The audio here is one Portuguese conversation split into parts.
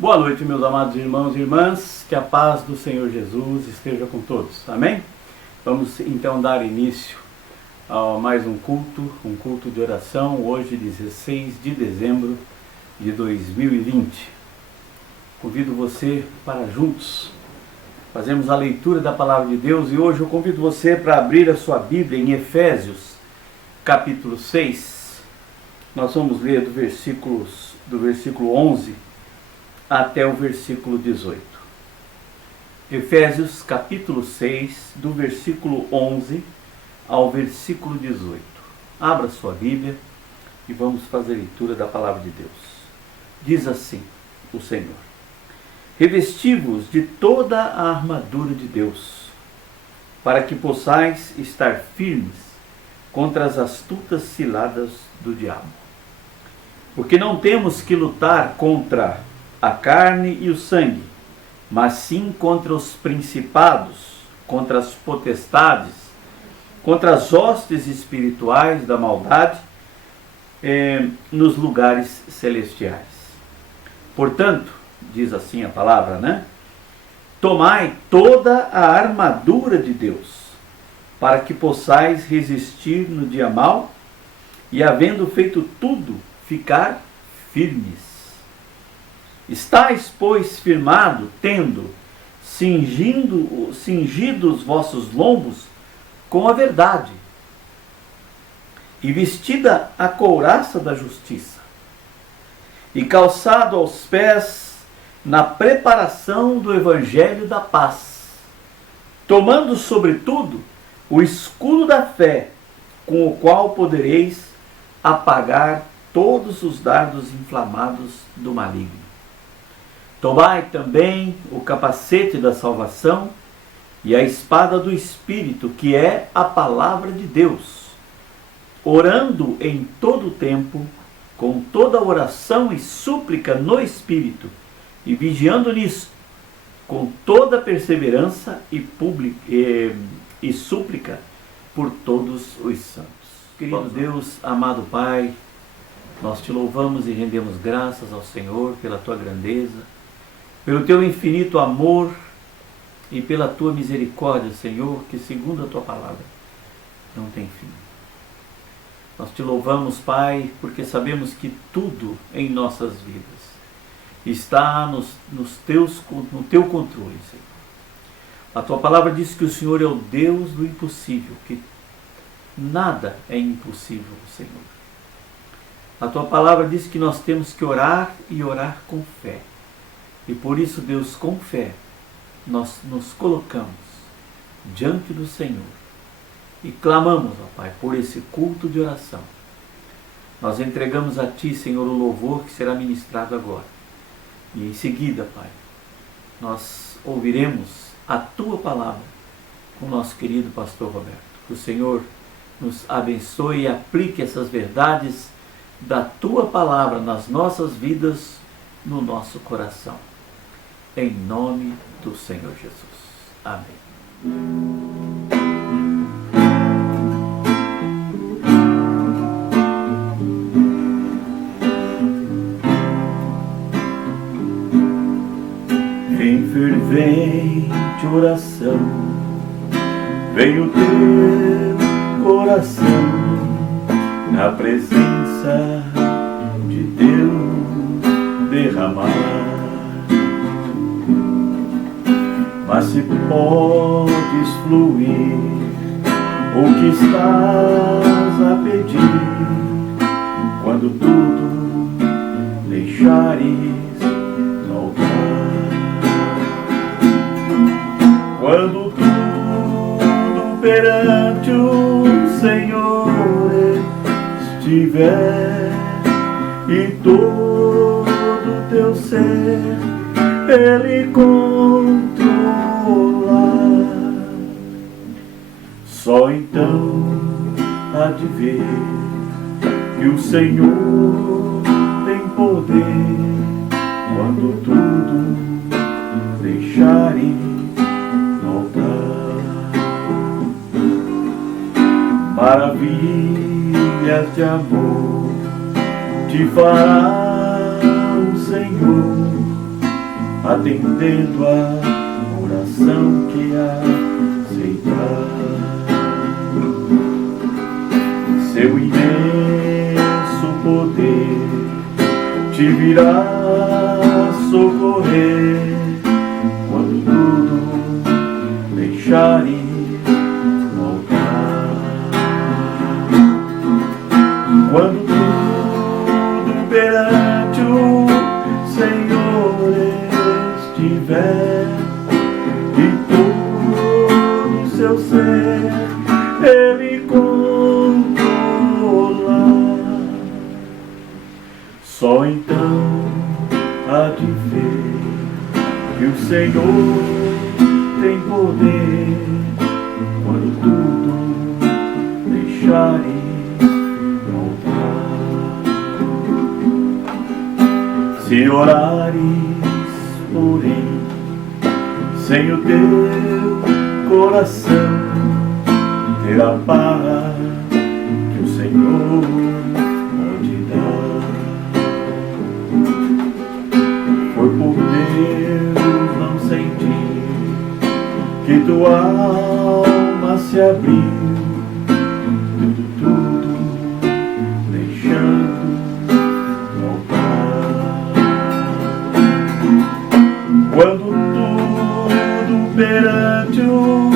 Boa noite, meus amados irmãos e irmãs, que a paz do Senhor Jesus esteja com todos, amém? Vamos então dar início a mais um culto de oração, hoje 16 de dezembro de 2020. Convido você para juntos fazermos a leitura da Palavra de Deus e hoje eu convido você para abrir a sua Bíblia em Efésios, capítulo 6. Nós vamos ler do versículo 11 até o versículo 18. Efésios capítulo 6, do versículo 11 ao versículo 18. Abra sua Bíblia e vamos fazer a leitura da Palavra de Deus. Diz assim o Senhor: revesti-vos de toda a armadura de Deus, para que possais estar firmes contra as astutas ciladas do diabo. Porque não temos que lutar contra a carne e o sangue, mas sim contra os principados, contra as potestades, contra as hostes espirituais da maldade nos lugares celestiais. Portanto, diz assim a palavra, tomai toda a armadura de Deus, para que possais resistir no dia mau, e havendo feito tudo, ficar firmes. Estais, pois, firmado, tendo cingido os vossos lombos com a verdade, e vestida a couraça da justiça, e calçado aos pés na preparação do evangelho da paz, tomando sobretudo o escudo da fé, com o qual podereis apagar todos os dardos inflamados do maligno. Tomai também o capacete da salvação e a espada do Espírito, que é a palavra de Deus, orando em todo o tempo, com toda oração e súplica no Espírito, e vigiando nisso, com toda perseverança e súplica por todos os santos. Querido Deus, amado Pai, nós te louvamos e rendemos graças ao Senhor pela tua grandeza, pelo teu infinito amor e pela tua misericórdia, Senhor, que segundo a tua palavra não tem fim. Nós te louvamos, Pai, porque sabemos que tudo em nossas vidas está no teu controle, Senhor. A tua palavra diz que o Senhor é o Deus do impossível, que nada é impossível, Senhor. A tua palavra diz que nós temos que orar e orar com fé. E por isso, Deus, com fé, nós nos colocamos diante do Senhor e clamamos, ó Pai, por esse culto de oração. Nós entregamos a Ti, Senhor, o louvor que será ministrado agora. E em seguida, Pai, nós ouviremos a Tua palavra com o nosso querido pastor Roberto. Que o Senhor nos abençoe e aplique essas verdades da Tua palavra nas nossas vidas, no nosso coração. Em nome do Senhor Jesus. Amém. Em fervente oração, vem o teu coração na presença de Deus derramar. Mas se podes fluir o que estás a pedir, quando tudo deixares no altar, quando tudo perante o Senhor estiver e todo o teu ser Ele controlar, só então há de ver que o Senhor tem poder, quando tudo deixares no altar. Maravilhas de amor te fará o Senhor, atendendo a oração que aceitar. Seu imenso poder te virá socorrer quando tudo deixares voltar. Quando tudo perante o Senhor estiver e todo seu ser Ele controlar, só então há de ver que o Senhor tem poder quando tudo deixares voltar. Se orares, porém, sem o teu coração, terá paz que o Senhor pode dar. Foi por Deus não sentir que tua alma se abriu, tudo deixando voltar. Quando tudo perante o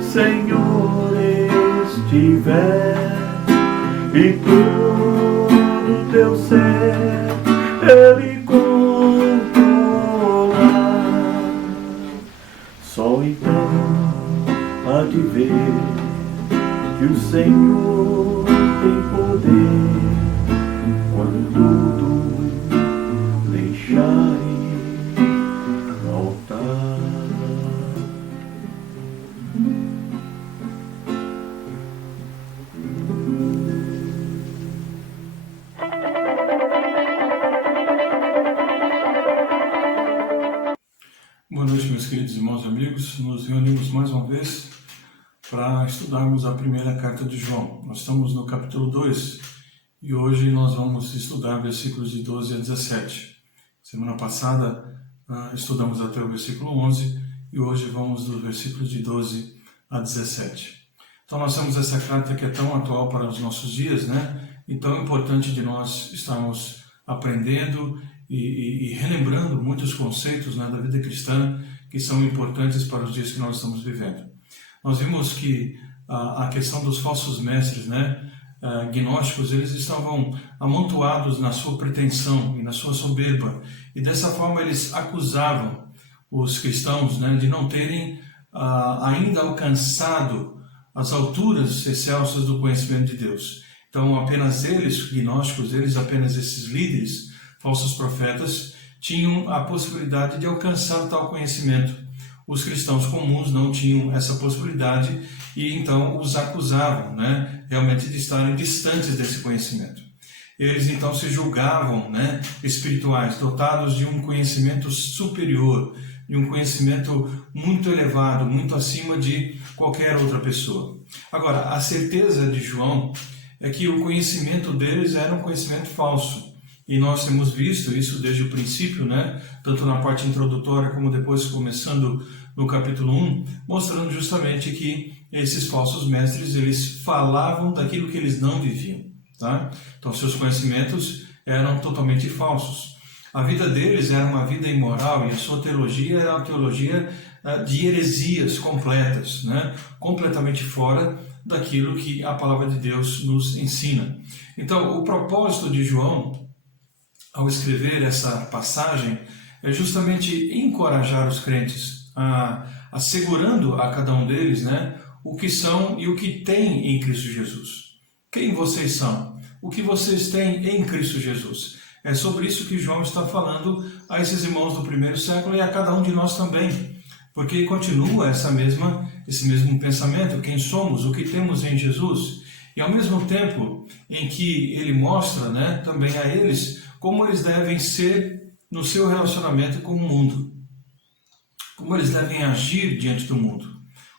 Senhor estiver e todo teu ser Ele controlar, só então há de ver que o Senhor tem poder quando tudo deixares voltar. Boa noite, meus queridos irmãos e amigos. Nos reunimos mais uma vez para estudarmos a primeira carta de João. Nós estamos no capítulo 2 e hoje nós vamos estudar versículos de 12 a 17. Semana passada estudamos até o versículo 11 e hoje vamos dos versículos de 12 a 17. Então nós temos essa carta que é tão atual para os nossos dias, né? E tão importante de nós estarmos aprendendo e relembrando muitos conceitos, né, da vida cristã que são importantes para os dias que nós estamos vivendo. Nós vimos que a questão dos falsos mestres, né, gnósticos, eles estavam amontoados na sua pretensão e na sua soberba, e dessa forma eles acusavam os cristãos, né, de não terem ainda alcançado as alturas excelsas do conhecimento de Deus. Então apenas eles, gnósticos, apenas esses líderes, falsos profetas, tinham a possibilidade de alcançar tal conhecimento. Os cristãos comuns não tinham essa possibilidade e então os acusavam, né, realmente de estarem distantes desse conhecimento. Eles então se julgavam, né, espirituais, dotados de um conhecimento superior, de um conhecimento muito elevado, muito acima de qualquer outra pessoa. Agora, a certeza de João é que o conhecimento deles era um conhecimento falso. E nós temos visto isso desde o princípio, né? Tanto na parte introdutória como depois começando no capítulo 1, mostrando justamente que esses falsos mestres, eles falavam daquilo que eles não viviam. Tá? Então seus conhecimentos eram totalmente falsos. A vida deles era uma vida imoral e a sua teologia era uma teologia de heresias completas, né? Completamente fora daquilo que a palavra de Deus nos ensina. Então o propósito de João, ao escrever essa passagem, é justamente encorajar os crentes, assegurando a cada um deles, né, o que são e o que têm em Cristo Jesus. Quem vocês são? O que vocês têm em Cristo Jesus? É sobre isso que João está falando a esses irmãos do primeiro século e a cada um de nós também, porque continua esse mesmo pensamento, quem somos, o que temos em Jesus, e ao mesmo tempo em que ele mostra, né, também a eles como eles devem ser no seu relacionamento com o mundo, como eles devem agir diante do mundo,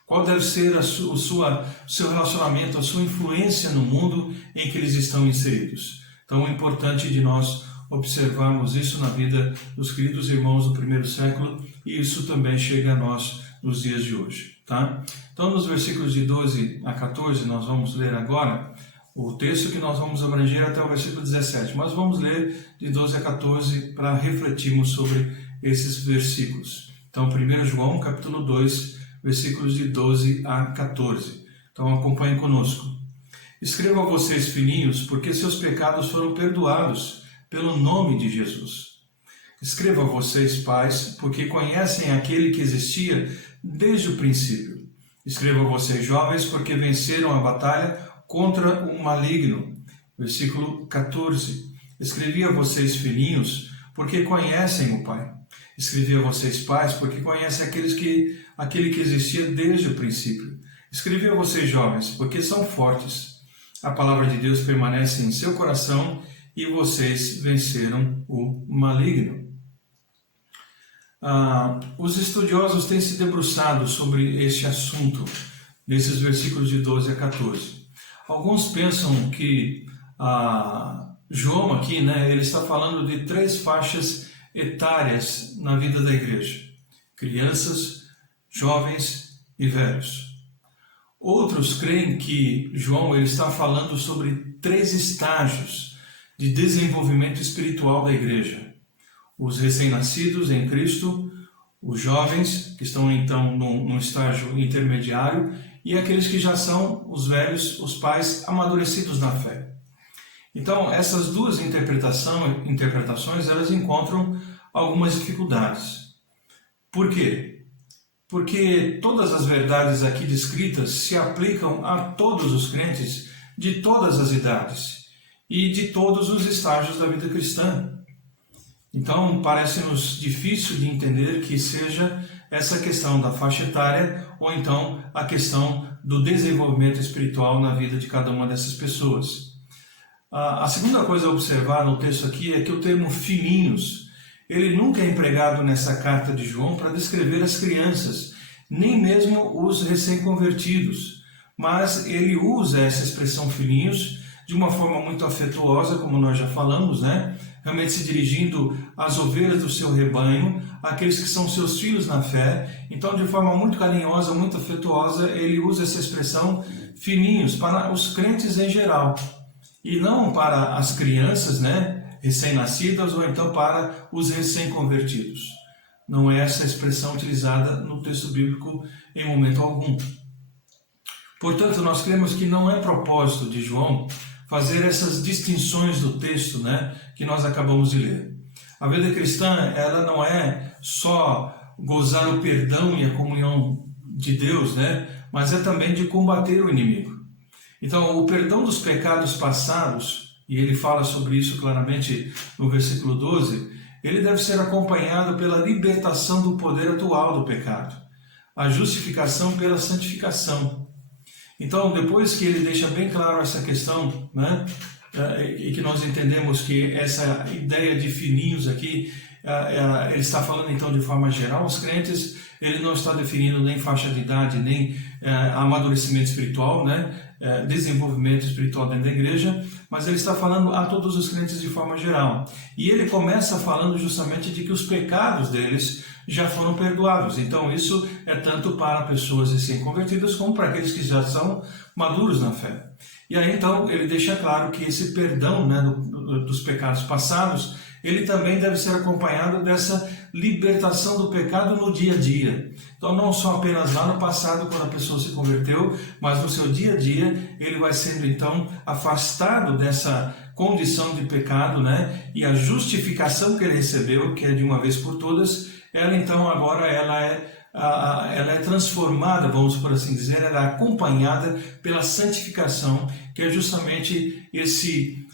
qual deve ser o seu relacionamento, a sua influência no mundo em que eles estão inseridos. Então é importante de nós observarmos isso na vida dos queridos irmãos do primeiro século, e isso também chega a nós nos dias de hoje, tá? Então, nos versículos de 12 a 14, nós vamos ler agora o texto que nós vamos abranger até o versículo 17, mas vamos ler de 12 a 14 para refletirmos sobre esses versículos. Então, 1 João, capítulo 2, versículos de 12 a 14. Então, acompanhem conosco. Escrevo a vocês, filhinhos, porque seus pecados foram perdoados pelo nome de Jesus. Escrevo a vocês, pais, porque conhecem aquele que existia desde o princípio. Escrevo a vocês, jovens, porque venceram a batalha contra o maligno. Versículo 14. Escrevi a vocês, filhinhos, porque conhecem o Pai. Escrevi a vocês, pais, porque conhecem aquele que existia desde o princípio. Escrevi a vocês, jovens, porque são fortes. A palavra de Deus permanece em seu coração e vocês venceram o maligno. Os estudiosos têm se debruçado sobre este assunto, nesses versículos de 12 a 14. Alguns pensam que João aqui, ele está falando de 3 faixas etárias na vida da igreja: crianças, jovens e velhos. Outros creem que João ele está falando sobre 3 estágios de desenvolvimento espiritual da igreja: os recém-nascidos em Cristo, os jovens, que estão então num estágio intermediário, e aqueles que já são os velhos, os pais amadurecidos na fé. Então, essas duas interpretações, elas encontram algumas dificuldades. Por quê? Porque todas as verdades aqui descritas se aplicam a todos os crentes de todas as idades e de todos os estágios da vida cristã. Então, parece-nos difícil de entender que seja essa questão da faixa etária ou então a questão do desenvolvimento espiritual na vida de cada uma dessas pessoas. A segunda coisa a observar no texto aqui é que o termo filhinhos, ele nunca é empregado nessa carta de João para descrever as crianças, nem mesmo os recém-convertidos, mas ele usa essa expressão filhinhos de uma forma muito afetuosa, como nós já falamos, realmente se dirigindo às ovelhas do seu rebanho, àqueles que são seus filhos na fé. Então, de forma muito carinhosa, muito afetuosa, ele usa essa expressão filhinhos para os crentes em geral, e não para as crianças, recém-nascidas, ou então para os recém-convertidos. Não é essa expressão utilizada no texto bíblico em momento algum. Portanto, nós cremos que não é propósito de João fazer essas distinções do texto, que nós acabamos de ler. A vida cristã, ela não é só gozar o perdão e a comunhão de Deus, mas é também de combater o inimigo. Então, o perdão dos pecados passados, e ele fala sobre isso claramente no versículo 12, ele deve ser acompanhado pela libertação do poder atual do pecado, a justificação pela santificação. Então, depois que ele deixa bem claro essa questão, e que nós entendemos que essa ideia de filhinhos aqui, ele está falando então de forma geral, os crentes, ele não está definindo nem faixa de idade, nem amadurecimento espiritual, desenvolvimento espiritual dentro da igreja, mas ele está falando a todos os crentes de forma geral. E ele começa falando justamente de que os pecados deles já foram perdoados. Então isso é tanto para pessoas recém-convertidas como para aqueles que já são maduros na fé. E aí então ele deixa claro que esse perdão dos pecados passados, ele também deve ser acompanhado dessa libertação do pecado no dia a dia. Então não só apenas lá no passado, quando a pessoa se converteu, mas no seu dia a dia, ele vai sendo então afastado dessa condição de pecado, e a justificação que ele recebeu, que é de uma vez por todas, ela então agora ela é transformada, vamos por assim dizer, ela é acompanhada pela santificação, que é justamente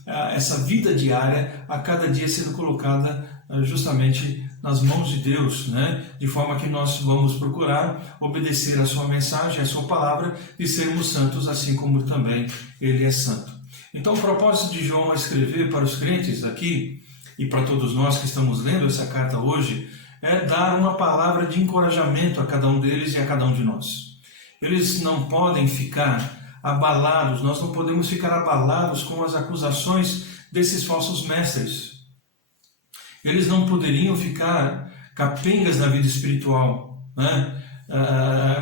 essa vida diária, a cada dia sendo colocada justamente nas mãos de Deus, de forma que nós vamos procurar obedecer a sua mensagem, a sua palavra, e sermos santos, assim como também Ele é santo. Então, o propósito de João a escrever para os crentes aqui, e para todos nós que estamos lendo essa carta hoje, é dar uma palavra de encorajamento a cada um deles e a cada um de nós. Eles não podem ficar abalados, nós não podemos ficar abalados com as acusações desses falsos mestres. Eles não poderiam ficar capengas na vida espiritual, né?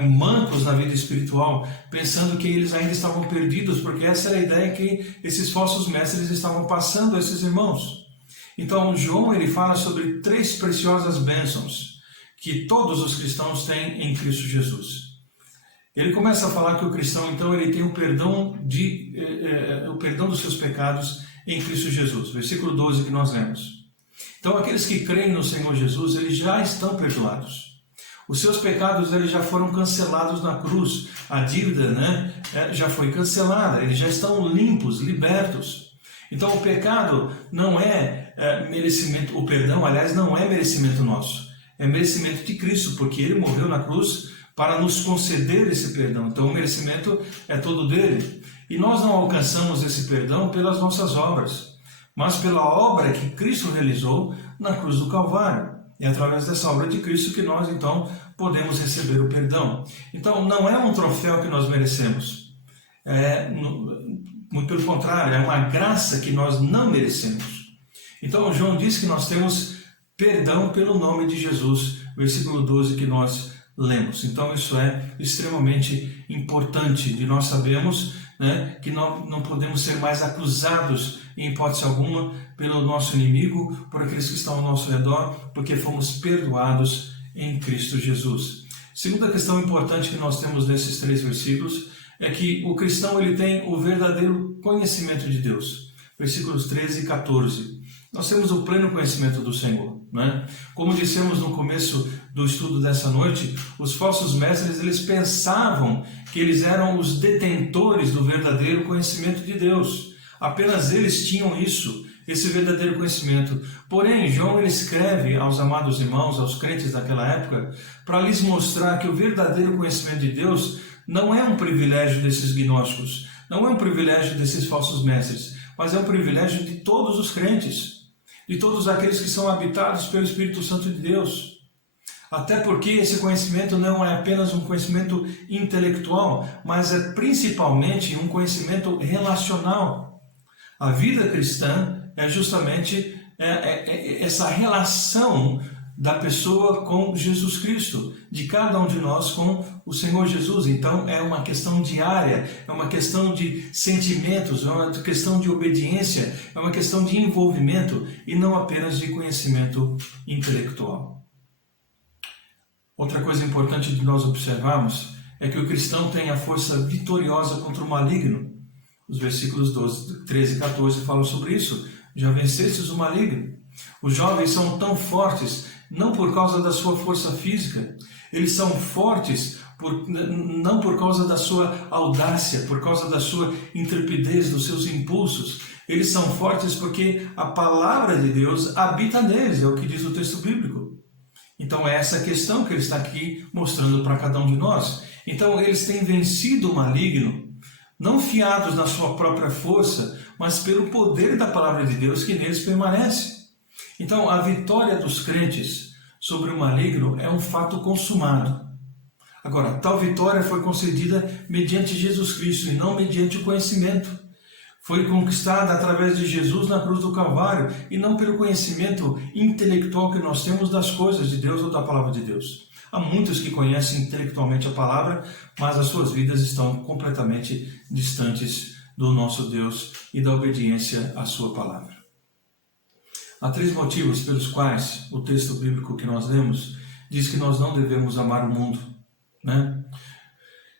Mancos na vida espiritual, pensando que eles ainda estavam perdidos, porque essa era a ideia que esses falsos mestres estavam passando a esses irmãos. Então João ele fala sobre 3 preciosas bênçãos que todos os cristãos têm em Cristo Jesus. Ele começa a falar que o cristão então ele tem o perdão dos seus pecados em Cristo Jesus, versículo 12 que nós lemos. Então aqueles que creem no Senhor Jesus, eles já estão perdoados. Os seus pecados eles já foram cancelados na cruz. A dívida, né, já foi cancelada. Eles já estão limpos, libertos. Então o pecado não é merecimento. O perdão, aliás, não é merecimento nosso. É merecimento de Cristo, porque Ele morreu na cruz para nos conceder esse perdão. Então o merecimento é todo dele. E nós não alcançamos esse perdão pelas nossas obras, mas pela obra que Cristo realizou na cruz do Calvário. É através dessa obra de Cristo que nós, então, podemos receber o perdão. Então, não é um troféu que nós merecemos. Muito pelo contrário, é uma graça que nós não merecemos. Então, João diz que nós temos perdão pelo nome de Jesus, versículo 12 que nós lemos. Então, isso é extremamente importante de nós sabermos, né, que não podemos ser mais acusados em hipótese alguma pelo nosso inimigo, por aqueles que estão ao nosso redor, porque fomos perdoados em Cristo Jesus. Segunda questão importante que nós temos nesses 3 versículos é que o cristão ele tem o verdadeiro conhecimento de Deus. Versículos 13 e 14. Nós temos o pleno conhecimento do Senhor, né? Como dissemos no começo do estudo dessa noite, os falsos mestres eles pensavam que eles eram os detentores do verdadeiro conhecimento de Deus. Apenas eles tinham isso, esse verdadeiro conhecimento. Porém, João ele escreve aos amados irmãos, aos crentes daquela época, para lhes mostrar que o verdadeiro conhecimento de Deus não é um privilégio desses gnósticos, não é um privilégio desses falsos mestres, mas é um privilégio de todos os crentes, de todos aqueles que são habitados pelo Espírito Santo de Deus. Até porque esse conhecimento não é apenas um conhecimento intelectual, mas é principalmente um conhecimento relacional. A vida cristã é justamente essa relação da pessoa com Jesus Cristo, de cada um de nós com o Senhor Jesus. Então é uma questão diária, é uma questão de sentimentos, é uma questão de obediência, é uma questão de envolvimento e não apenas de conhecimento intelectual. Outra coisa importante de nós observarmos é que o cristão tem a força vitoriosa contra o maligno. Os versículos 13 e 14 falam sobre isso. Já vencestes o maligno. Os jovens são tão fortes, não por causa da sua força física. Eles são fortes não por causa da sua audácia, por causa da sua intrepidez, dos seus impulsos. Eles são fortes porque a palavra de Deus habita neles, é o que diz o texto bíblico. Então é essa questão que ele está aqui mostrando para cada um de nós. Então eles têm vencido o maligno, não fiados na sua própria força, mas pelo poder da palavra de Deus que neles permanece. Então a vitória dos crentes sobre o maligno é um fato consumado. Agora, tal vitória foi concedida mediante Jesus Cristo e não mediante o conhecimento. Foi conquistada através de Jesus na cruz do Calvário e não pelo conhecimento intelectual que nós temos das coisas de Deus ou da palavra de Deus. Há muitos que conhecem intelectualmente a palavra, mas as suas vidas estão completamente distantes do nosso Deus e da obediência à sua palavra. Há 3 motivos pelos quais o texto bíblico que nós lemos diz que nós não devemos amar o mundo, né?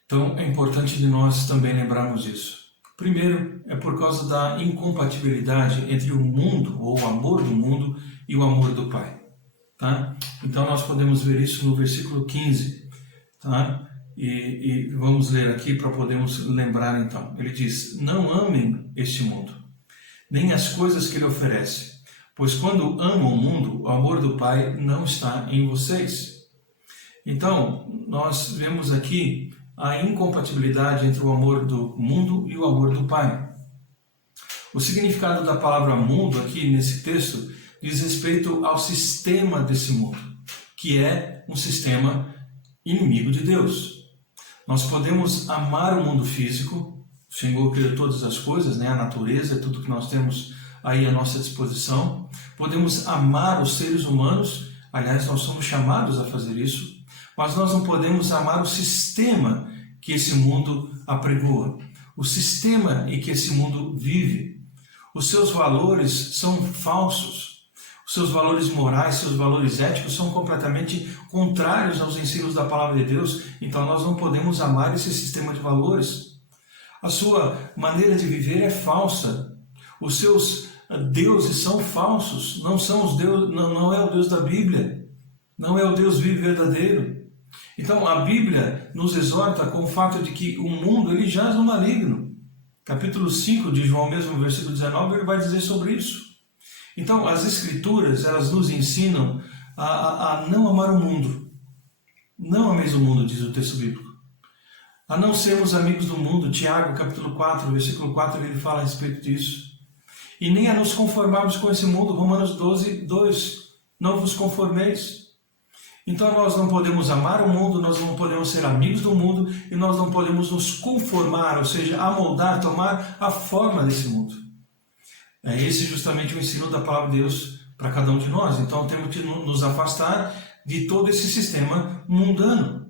Então é importante de nós também lembrarmos isso. Primeiro, é por causa da incompatibilidade entre o mundo, ou o amor do mundo, e o amor do Pai. Tá? Então nós podemos ver isso no versículo 15. Tá? E vamos ler aqui para podermos lembrar então. Ele diz: não amem este mundo, nem as coisas que ele oferece, pois quando amam o mundo, o amor do Pai não está em vocês. Então, nós vemos aqui a incompatibilidade entre o amor do mundo e o amor do Pai. O significado da palavra mundo aqui nesse texto diz respeito ao sistema desse mundo, que é um sistema inimigo de Deus. Nós podemos amar o mundo físico, o Senhor criou todas as coisas, né? A natureza, tudo que nós temos aí à nossa disposição. podemos amar os seres humanos, aliás, nós somos chamados a fazer isso, mas nós não podemos amar o sistema que esse mundo apregoa, o sistema em que esse mundo vive. Os seus valores são falsos. Os seus valores morais, seus valores éticos são completamente contrários aos ensinos da palavra de Deus. Então nós não podemos amar esse sistema de valores. A sua maneira de viver é falsa. Os seus deuses são falsos. Não são os deuses, não é o Deus da Bíblia. Não é o Deus vivo e verdadeiro. Então a Bíblia nos exorta com o fato de que o mundo ele jaz no maligno. Capítulo 5 de João mesmo, versículo 19, ele vai dizer sobre isso. Então, as Escrituras, elas nos ensinam a não amar o mundo. Não ameis o mundo, diz o texto bíblico. A não sermos amigos do mundo. Tiago, capítulo 4, versículo 4, ele fala a respeito disso. E nem a nos conformarmos com esse mundo. Romanos 12, 2. Não vos conformeis. Então, nós não podemos amar o mundo, nós não podemos ser amigos do mundo e nós não podemos nos conformar, ou seja, amoldar, tomar a forma desse mundo. É esse justamente o ensino da palavra de Deus para cada um de nós. Então temos que nos afastar de todo esse sistema mundano.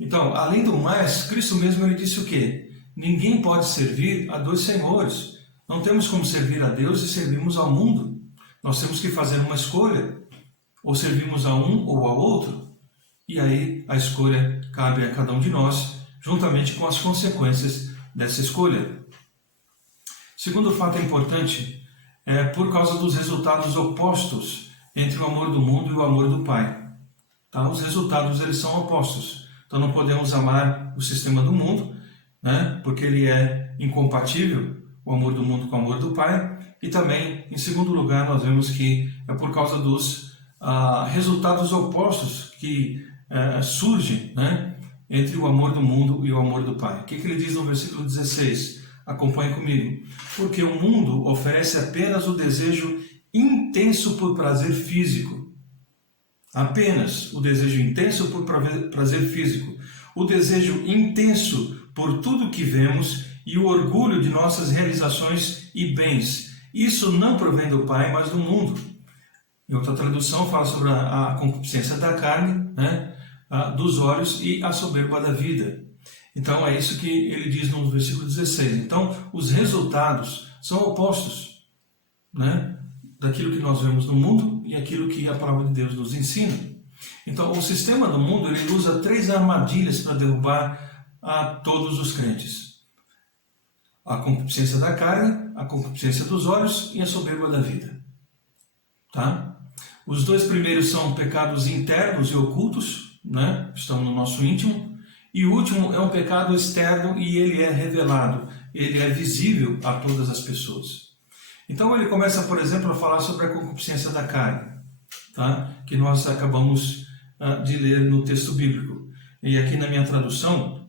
Então, além do mais, Cristo mesmo ele disse o quê? Ninguém pode servir a dois senhores. Não temos como servir a Deus e servirmos ao mundo. Nós temos que fazer uma escolha. Ou servimos a um ou ao outro. E aí a escolha cabe a cada um de nós, juntamente com as consequências dessa escolha. Segundo fato importante, é por causa dos resultados opostos entre o amor do mundo e o amor do Pai. Tá? Os resultados eles são opostos. Então não podemos amar o sistema do mundo, né? Porque ele é incompatível, o amor do mundo com o amor do Pai. E também, em segundo lugar, nós vemos que é por causa dos resultados opostos que surgem, né? Entre o amor do mundo e o amor do Pai. O que ele diz no versículo 16? Acompanhe comigo. Porque o mundo oferece apenas o desejo intenso por prazer físico. Apenas o desejo intenso por prazer físico. O desejo intenso por tudo que vemos e o orgulho de nossas realizações e bens. Isso não provém do Pai, mas do mundo. Em outra tradução fala sobre a concupiscência da carne, né? Dos olhos e a soberba da vida. Então é isso que ele diz no versículo 16. Então os resultados são opostos, né, daquilo que nós vemos no mundo e aquilo que a palavra de Deus nos ensina. Então o sistema do mundo ele usa 3 armadilhas para derrubar a todos os crentes. A concupiscência da carne, a concupiscência dos olhos e a soberba da vida. Tá? Os 2 primeiros são pecados internos e ocultos, né, estão no nosso íntimo. E o último é um pecado externo e ele é revelado, ele é visível a todas as pessoas. Então ele começa, por exemplo, a falar sobre a concupiscência da carne, tá? Que nós acabamos de ler no texto bíblico. E aqui na minha tradução,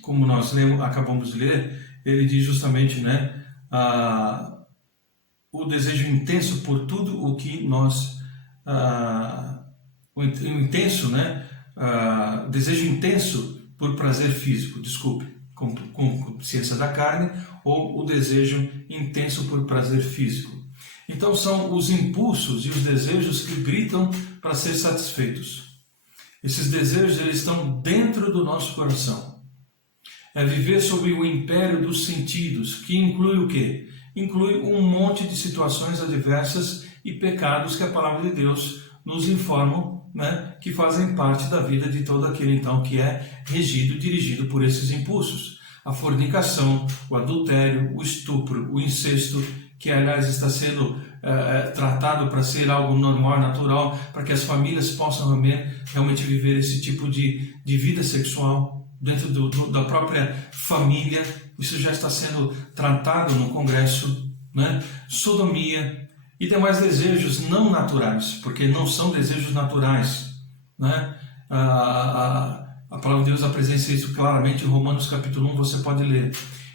como nós acabamos de ler, ele diz justamente, né, o desejo intenso por tudo o que nós... o intenso, né, desejo intenso por prazer físico, concupiscência da carne, ou o desejo intenso por prazer físico. Então são os impulsos e os desejos que gritam para ser satisfeitos. Esses desejos eles estão dentro do nosso coração. É viver sob o império dos sentidos, que inclui o quê? Inclui um monte de situações adversas e pecados que a palavra de Deus nos informa, né, que fazem parte da vida de todo aquele então que é regido e dirigido por esses impulsos. A fornicação, o adultério, o estupro, o incesto, que aliás está sendo tratado para ser algo normal, natural, para que as famílias possam realmente viver esse tipo de vida sexual dentro da própria família. Isso já está sendo tratado no Congresso, né? Sodomia e demais desejos não naturais, porque não são desejos naturais, né? A palavra de Deus apresenta isso claramente em Romanos capítulo 1, você pode ler.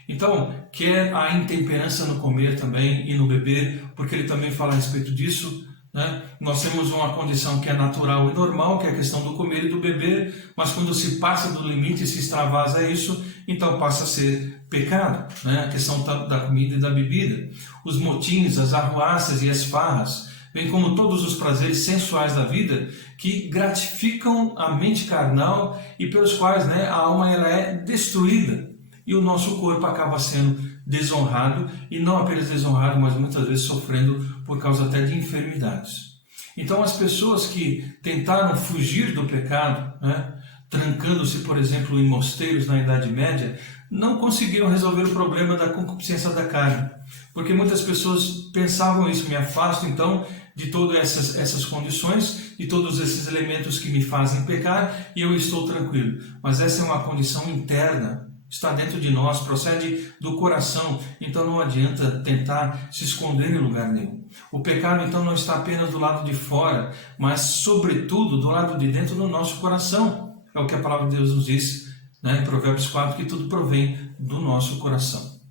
Então, quer a intemperança no comer também e no beber, porque ele também fala a respeito disso, né? Nós temos uma condição que é natural e normal, que é a questão do comer e do beber, mas quando se passa do limite e se extravasa isso, então passa a ser pecado, né? A questão da comida e da bebida. Os motins, as arruaças e as farras, bem como todos os prazeres sensuais da vida que gratificam a mente carnal e pelos quais, né, a alma ela é destruída e o nosso corpo acaba sendo desonrado, e não apenas desonrado, mas muitas vezes sofrendo por causa até de enfermidades. Então as pessoas que tentaram fugir do pecado, né, trancando-se, por exemplo, em mosteiros na Idade Média, não conseguiram resolver o problema da concupiscência da carne, porque muitas pessoas pensavam isso: me afasto então de todas essas condições, de todos esses elementos que me fazem pecar, e eu estou tranquilo. Mas essa é uma condição interna, está dentro de nós, procede do coração, então não adianta tentar se esconder em lugar nenhum. O pecado então não está apenas do lado de fora, mas sobretudo do lado de dentro do nosso coração. É o que a palavra de Deus nos diz, né, em Provérbios 4, que tudo provém do nosso coração.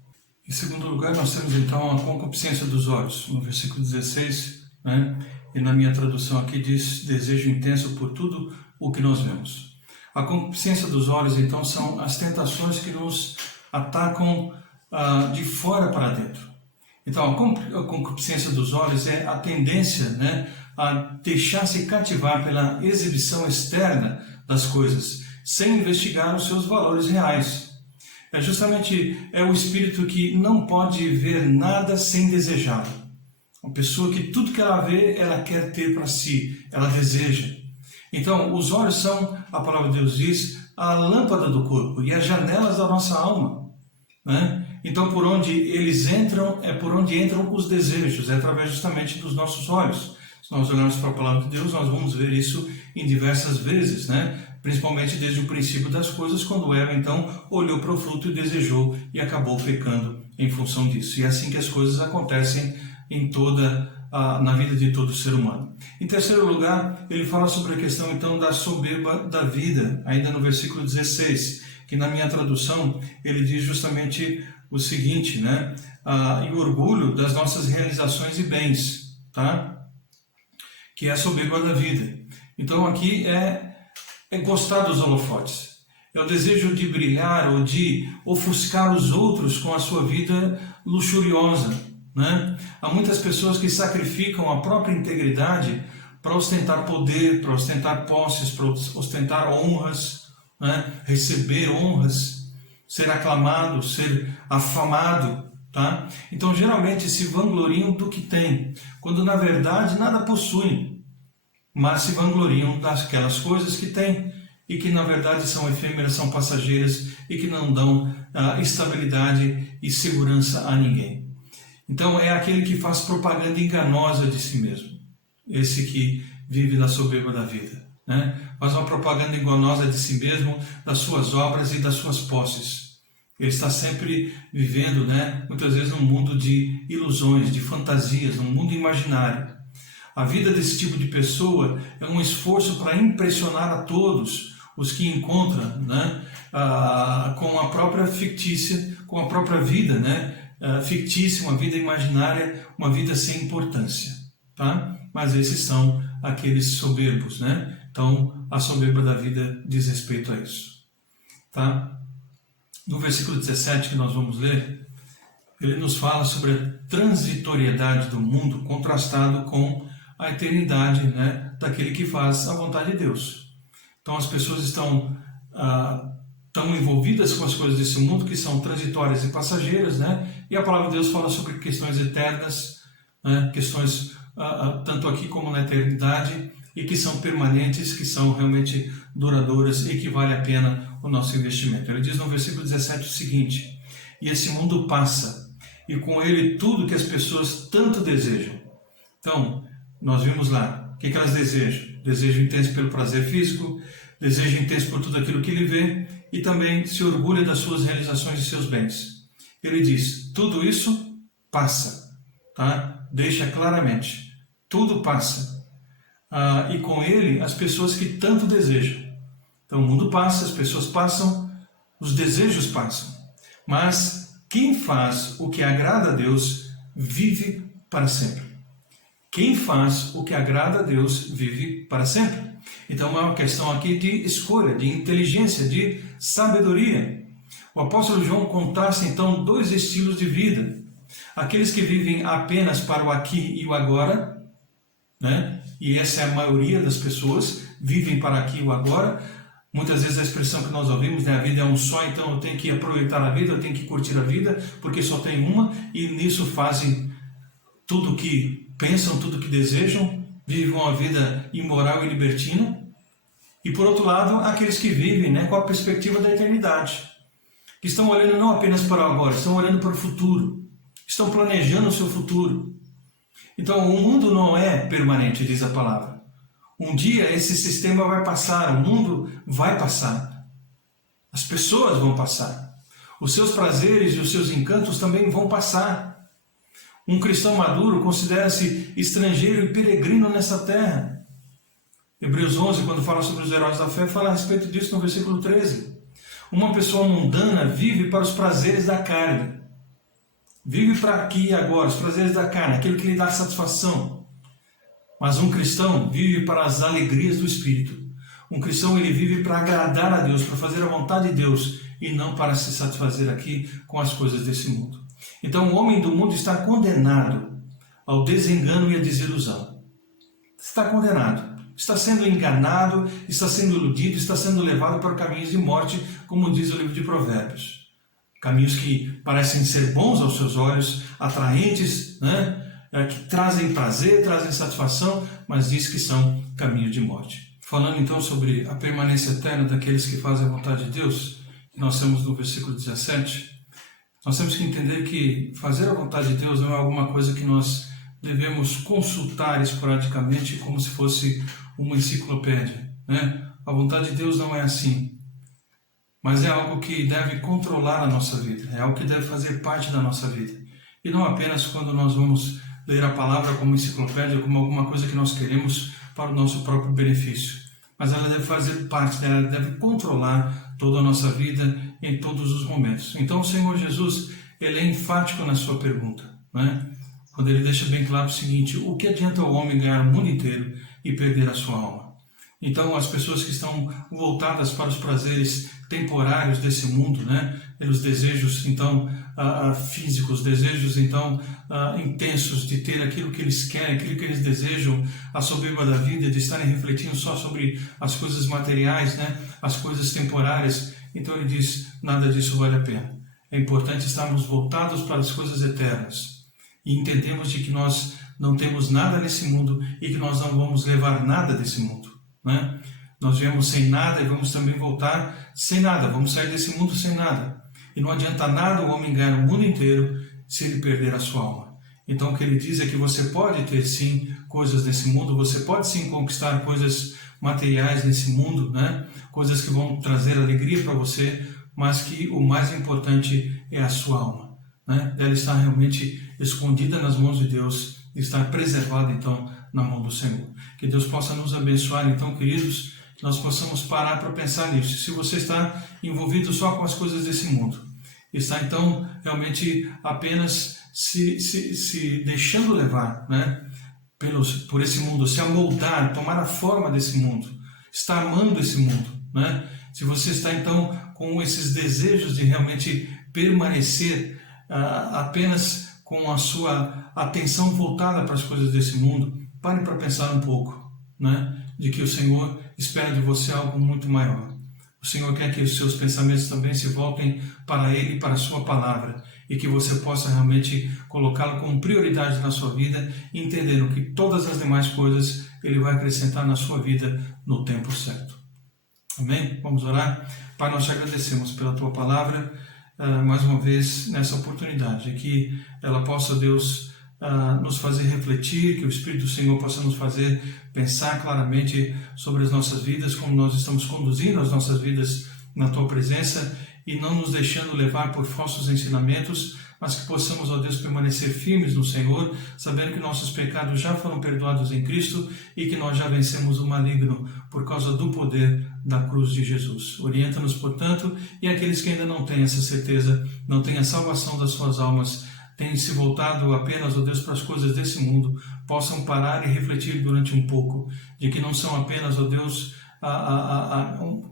Em segundo lugar, nós temos então a concupiscência dos olhos, no versículo 16, né, e na minha tradução aqui diz: desejo intenso por tudo o que nós vemos. A concupiscência dos olhos, então, são as tentações que nos atacam de fora para dentro. Então, a concupiscência dos olhos é a tendência, né, a deixar-se cativar pela exibição externa das coisas, sem investigar os seus valores reais. É justamente o espírito que não pode ver nada sem desejá-lo. Uma pessoa que tudo que ela vê, ela quer ter para si, ela deseja. Então, os olhos são, a palavra de Deus diz, a lâmpada do corpo e as janelas da nossa alma, né? Então, por onde eles entram, é por onde entram os desejos, é através justamente dos nossos olhos. Se nós olharmos para a palavra de Deus, nós vamos ver isso em diversas vezes, né? Principalmente desde o princípio das coisas, quando Eva, então, olhou para o fruto e desejou e acabou pecando em função disso. E é assim que as coisas acontecem na vida de todo ser humano. Em terceiro lugar, ele fala sobre a questão então da soberba da vida, ainda no versículo 16, que na minha tradução ele diz justamente o seguinte, né? E o orgulho das nossas realizações e bens, tá? Que é a soberba da vida. Então aqui é gostar dos holofotes, é o desejo de brilhar ou de ofuscar os outros com a sua vida luxuriosa, né? Há muitas pessoas que sacrificam a própria integridade para ostentar poder, para ostentar posses, para ostentar honras, né? Receber honras, ser aclamado, ser afamado, tá? Então geralmente se vangloriam do que têm, quando na verdade nada possuem, mas se vangloriam daquelas coisas que têm e que na verdade são efêmeras, são passageiras e que não dão estabilidade e segurança a ninguém. Então é aquele que faz propaganda enganosa de si mesmo, esse que vive na soberba da vida, né? Faz uma propaganda enganosa de si mesmo, das suas obras e das suas posses. Ele está sempre vivendo, né, muitas vezes num mundo de ilusões, de fantasias, num mundo imaginário. A vida desse tipo de pessoa é um esforço para impressionar a todos os que encontra, né, com a própria fictícia, com a própria vida, né, fictícia, uma vida imaginária, uma vida sem importância, tá? Mas esses são aqueles soberbos, né? Então, a soberba da vida diz respeito a isso, tá? No versículo 17 que nós vamos ler, ele nos fala sobre a transitoriedade do mundo contrastado com a eternidade, né, daquele que faz a vontade de Deus. Então as pessoas estão envolvidas com as coisas desse mundo que são transitórias e passageiras, né? E a palavra de Deus fala sobre questões eternas, né? Questões tanto aqui como na eternidade, e que são permanentes, que são realmente duradouras e que vale a pena o nosso investimento. Ele diz no versículo 17 o seguinte: e esse mundo passa, e com ele tudo que as pessoas tanto desejam. Então, nós vimos lá, o que elas desejam? Desejo intenso pelo prazer físico, desejo intenso por tudo aquilo que ele vê, e também se orgulha das suas realizações e seus bens. Ele diz, tudo isso passa, tá? Deixa claramente, tudo passa. E com ele, as pessoas que tanto desejam. Então o mundo passa, as pessoas passam, os desejos passam. Mas quem faz o que agrada a Deus, vive para sempre. Quem faz o que agrada a Deus, vive para sempre. Então é uma questão aqui de escolha, de inteligência, de sabedoria. O apóstolo João contrasta então dois estilos de vida. Aqueles que vivem apenas para o aqui e o agora, né? E essa é a maioria das pessoas, vivem para aqui e o agora. Muitas vezes a expressão que nós ouvimos, né, a vida é um só, então eu tenho que aproveitar a vida, eu tenho que curtir a vida, porque só tem uma, e nisso fazem tudo o que pensam, tudo o que desejam, vivem uma vida imoral e libertina. E por outro lado, aqueles que vivem, né, com a perspectiva da eternidade, que estão olhando não apenas para o agora, estão olhando para o futuro, estão planejando o seu futuro. Então o mundo não é permanente, diz a palavra. Um dia esse sistema vai passar, o mundo vai passar, as pessoas vão passar, os seus prazeres e os seus encantos também vão passar. Um cristão maduro considera-se estrangeiro e peregrino nessa terra. Hebreus 11, quando fala sobre os heróis da fé, fala a respeito disso no versículo 13. Uma pessoa mundana vive para os prazeres da carne. Vive para aqui e agora, os prazeres da carne, aquilo que lhe dá satisfação. Mas um cristão vive para as alegrias do Espírito. Um cristão, ele vive para agradar a Deus, para fazer a vontade de Deus, e não para se satisfazer aqui com as coisas desse mundo. Então o homem do mundo está condenado ao desengano e à desilusão. Está condenado. Está sendo enganado, está sendo iludido, está sendo levado para caminhos de morte, como diz o livro de Provérbios. Caminhos que parecem ser bons aos seus olhos, atraentes, né? Que trazem prazer, trazem satisfação, mas diz que são caminhos de morte. Falando então sobre a permanência eterna daqueles que fazem a vontade de Deus, nós temos no versículo 17, nós temos que entender que fazer a vontade de Deus não é alguma coisa que nós devemos consultar esporadicamente como se fosse uma enciclopédia, né? A vontade de Deus não é assim, mas é algo que deve controlar a nossa vida, é algo que deve fazer parte da nossa vida, e não apenas quando nós vamos ler a palavra como enciclopédia, como alguma coisa que nós queremos para o nosso próprio benefício, mas ela deve fazer parte, ela deve controlar toda a nossa vida em todos os momentos. Então o Senhor Jesus, ele é enfático na sua pergunta, né? Quando ele deixa bem claro o seguinte: o que adianta o homem ganhar o mundo inteiro e perder a sua alma? Então as pessoas que estão voltadas para os prazeres temporários desse mundo, né? Pelos desejos então físicos, desejos então intensos de ter aquilo que eles querem, aquilo que eles desejam, a soberba da vida, de estarem refletindo só sobre as coisas materiais, né? As coisas temporárias. Então ele diz: nada disso vale a pena. É importante estarmos voltados para as coisas eternas. E entendemos de que nós não temos nada nesse mundo e que nós não vamos levar nada desse mundo, né? Nós viemos sem nada e vamos também voltar sem nada, vamos sair desse mundo sem nada. E não adianta nada o homem ganhar o mundo inteiro se ele perder a sua alma. Então o que ele diz é que você pode ter sim coisas nesse mundo, você pode sim conquistar coisas materiais nesse mundo, né? Coisas que vão trazer alegria para você, mas que o mais importante é a sua alma, né? Ela está realmente escondida nas mãos de Deus, está preservada então na mão do Senhor. Que Deus possa nos abençoar então, queridos, que nós possamos parar para pensar nisso. Se você está envolvido só com as coisas desse mundo, está então realmente apenas se deixando levar, né, por esse mundo, se amoldar, tomar a forma desse mundo, está amando esse mundo, né? Se você está então com esses desejos de realmente permanecer apenas com a sua atenção voltada para as coisas desse mundo, pare para pensar um pouco, né, de que o Senhor espera de você algo muito maior. O Senhor quer que os seus pensamentos também se voltem para Ele e para a sua palavra, e que você possa realmente colocá-lo como prioridade na sua vida, entendendo que todas as demais coisas Ele vai acrescentar na sua vida no tempo certo. Amém? Vamos orar? Pai, nós te agradecemos pela Tua palavra, mais uma vez nessa oportunidade, que ela possa, Deus, nos fazer refletir, que o Espírito do Senhor possa nos fazer pensar claramente sobre as nossas vidas, como nós estamos conduzindo as nossas vidas na Tua presença e não nos deixando levar por falsos ensinamentos, mas que possamos, ó Deus, permanecer firmes no Senhor, sabendo que nossos pecados já foram perdoados em Cristo e que nós já vencemos o maligno por causa do poder da cruz de Jesus. Orienta-nos, portanto, e aqueles que ainda não têm essa certeza, não têm a salvação das suas almas, têm se voltado apenas, ó Deus, para as coisas desse mundo, possam parar e refletir durante um pouco, de que não são apenas, ó Deus,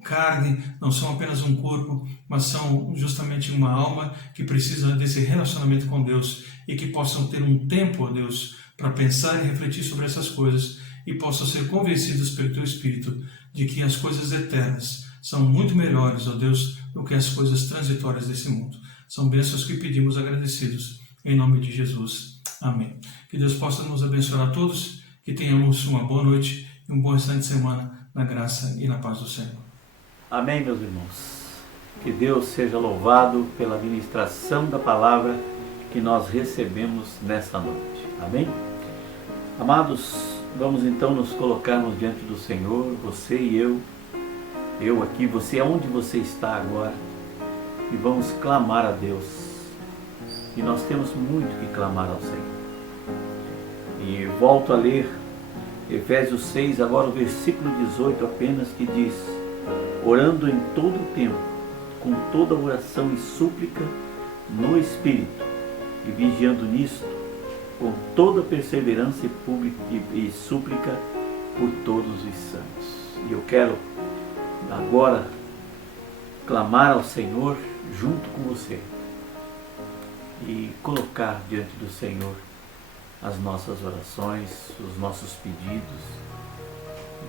carne, não são apenas um corpo, mas são justamente uma alma que precisa desse relacionamento com Deus e que possam ter um tempo, ó Deus, para pensar e refletir sobre essas coisas e possam ser convencidos pelo Teu Espírito de que as coisas eternas são muito melhores, ó Deus, do que as coisas transitórias desse mundo. São bênçãos que pedimos agradecidos, em nome de Jesus. Amém. Que Deus possa nos abençoar a todos, que tenhamos uma boa noite e um bom restante de semana na graça e na paz do Senhor. Amém, meus irmãos. Que Deus seja louvado pela ministração da palavra que nós recebemos nessa noite. Amém? Amados, vamos então nos colocarmos diante do Senhor, você e eu aqui, você aonde você está agora, e vamos clamar a Deus. E nós temos muito que clamar ao Senhor. E volto a ler Efésios 6, agora o versículo 18 apenas, que diz: orando em todo o tempo, com toda oração e súplica no Espírito, e vigiando nisto, com toda perseverança e súplica por todos os santos. E eu quero agora clamar ao Senhor junto com você e colocar diante do Senhor as nossas orações, os nossos pedidos,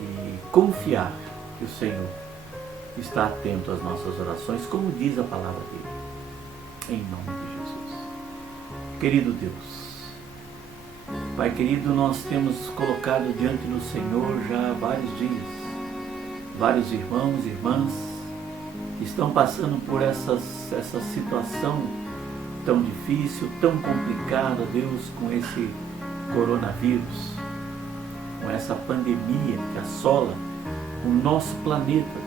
e confiar que o Senhor está atento às nossas orações, como diz a palavra dele, em nome de Jesus. Querido Deus, Pai querido, nós temos colocado diante do Senhor já há vários dias, vários irmãos e irmãs que estão passando por essa situação tão difícil, tão complicada, Deus, com esse coronavírus, com essa pandemia que assola o nosso planeta, Deus.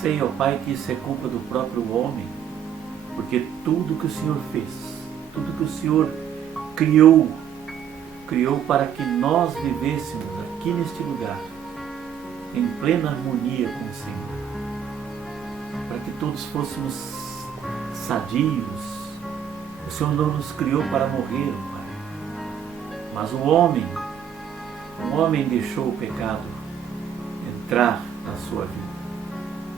Sei, ó Pai, que isso é culpa do próprio homem, porque tudo que o Senhor fez, tudo que o Senhor criou para que nós vivêssemos aqui neste lugar, em plena harmonia com o Senhor, para que todos fôssemos sadios. O Senhor não nos criou para morrer, Pai, mas o homem deixou o pecado entrar na sua vida,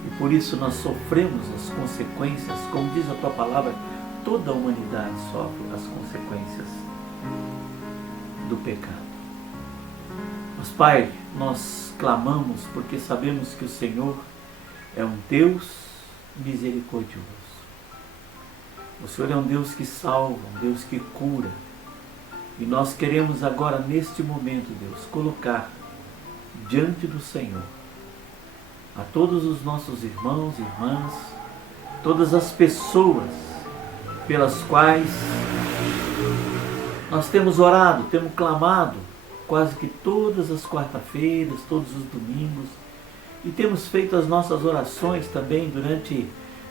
e por isso nós sofremos as consequências, como diz a Tua palavra, toda a humanidade sofre as consequências do pecado. Mas, Pai, nós clamamos porque sabemos que o Senhor é um Deus misericordioso. O Senhor é um Deus que salva, um Deus que cura. E nós queremos agora, neste momento, Deus, colocar diante do Senhor a todos os nossos irmãos e irmãs, todas as pessoas pelas quais nós temos orado, temos clamado quase que todas as quarta-feiras, todos os domingos, e temos feito as nossas orações também durante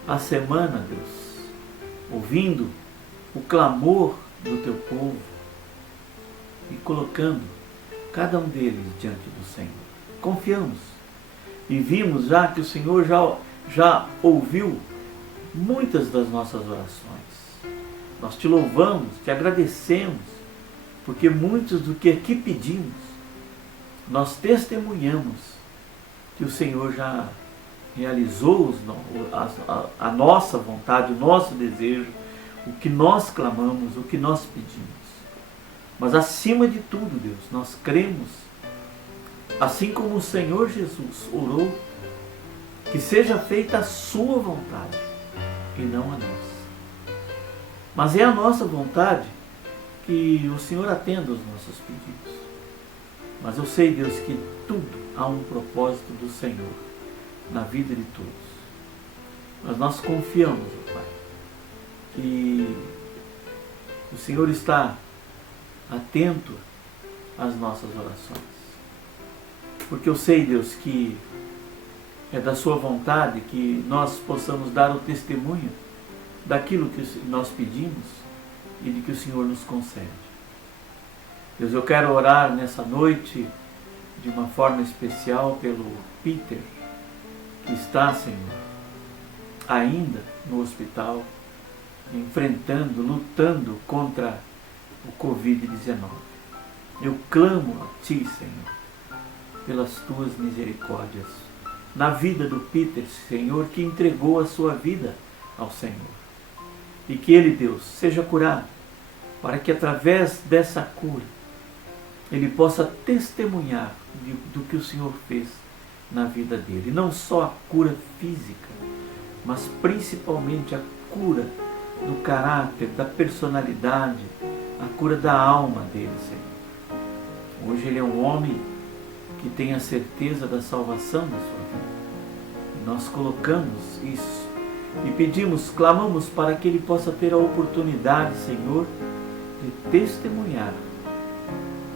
a semana, Deus, ouvindo o clamor do Teu povo e colocando cada um deles diante do Senhor. Confiamos e vimos já que o Senhor já ouviu muitas das nossas orações. Nós Te louvamos, Te agradecemos, porque muitos do que aqui pedimos, nós testemunhamos que o Senhor já realizou a nossa vontade, o nosso desejo, o que nós clamamos, o que nós pedimos. Mas acima de tudo, Deus, nós cremos, assim como o Senhor Jesus orou, que seja feita a Sua vontade e não a nossa. Mas é a nossa vontade que o Senhor atenda os nossos pedidos. Mas eu sei, Deus, que tudo há um propósito do Senhor na vida de todos. Mas nós confiamos, Pai, que o Senhor está atento às nossas orações. Porque eu sei, Deus, que é da Sua vontade que nós possamos dar o testemunho daquilo que nós pedimos e de que o Senhor nos concede. Deus, eu quero orar nessa noite de uma forma especial pelo Peter, que está, Senhor, ainda no hospital, enfrentando, lutando contra o Covid-19. Eu clamo a Ti, Senhor, pelas Tuas misericórdias na vida do Peter, Senhor, que entregou a sua vida ao Senhor. E que ele, Deus, seja curado para que através dessa cura ele possa testemunhar do que o Senhor fez na vida dele. Não só a cura física, mas principalmente a cura do caráter, da personalidade, a cura da alma dele, Senhor. Hoje ele é um homem que tem a certeza da salvação da sua vida. E nós colocamos isso e pedimos, clamamos para que ele possa ter a oportunidade, Senhor, de testemunhar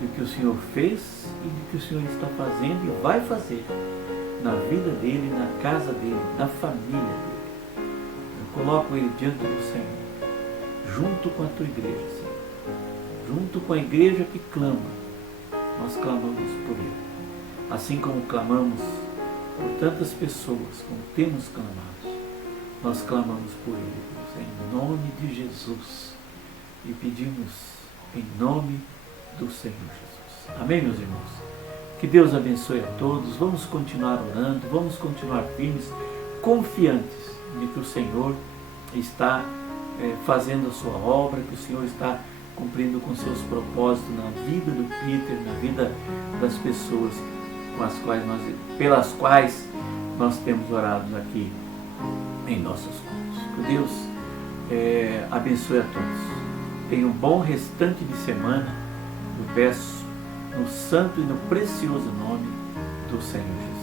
do que o Senhor fez e do que o Senhor está fazendo e vai fazer na vida dele, na casa dele, na família dele. Eu coloco ele diante do Senhor, junto com a tua igreja, Senhor. Junto com a igreja que clama, nós clamamos por ele. Assim como clamamos por tantas pessoas, como temos clamado, nós clamamos por ele, Deus, em nome de Jesus. E pedimos em nome do Senhor Jesus. Amém, meus irmãos? Que Deus abençoe a todos. Vamos continuar orando, vamos continuar firmes, confiantes de que o Senhor está fazendo a sua obra, que o Senhor está cumprindo com seus propósitos na vida do Peter, na vida das pessoas pelas quais nós temos orado aqui em nossos cultos. Que Deus abençoe a todos. Tenha um bom restante de semana. Eu peço no santo e no precioso nome do Senhor Jesus.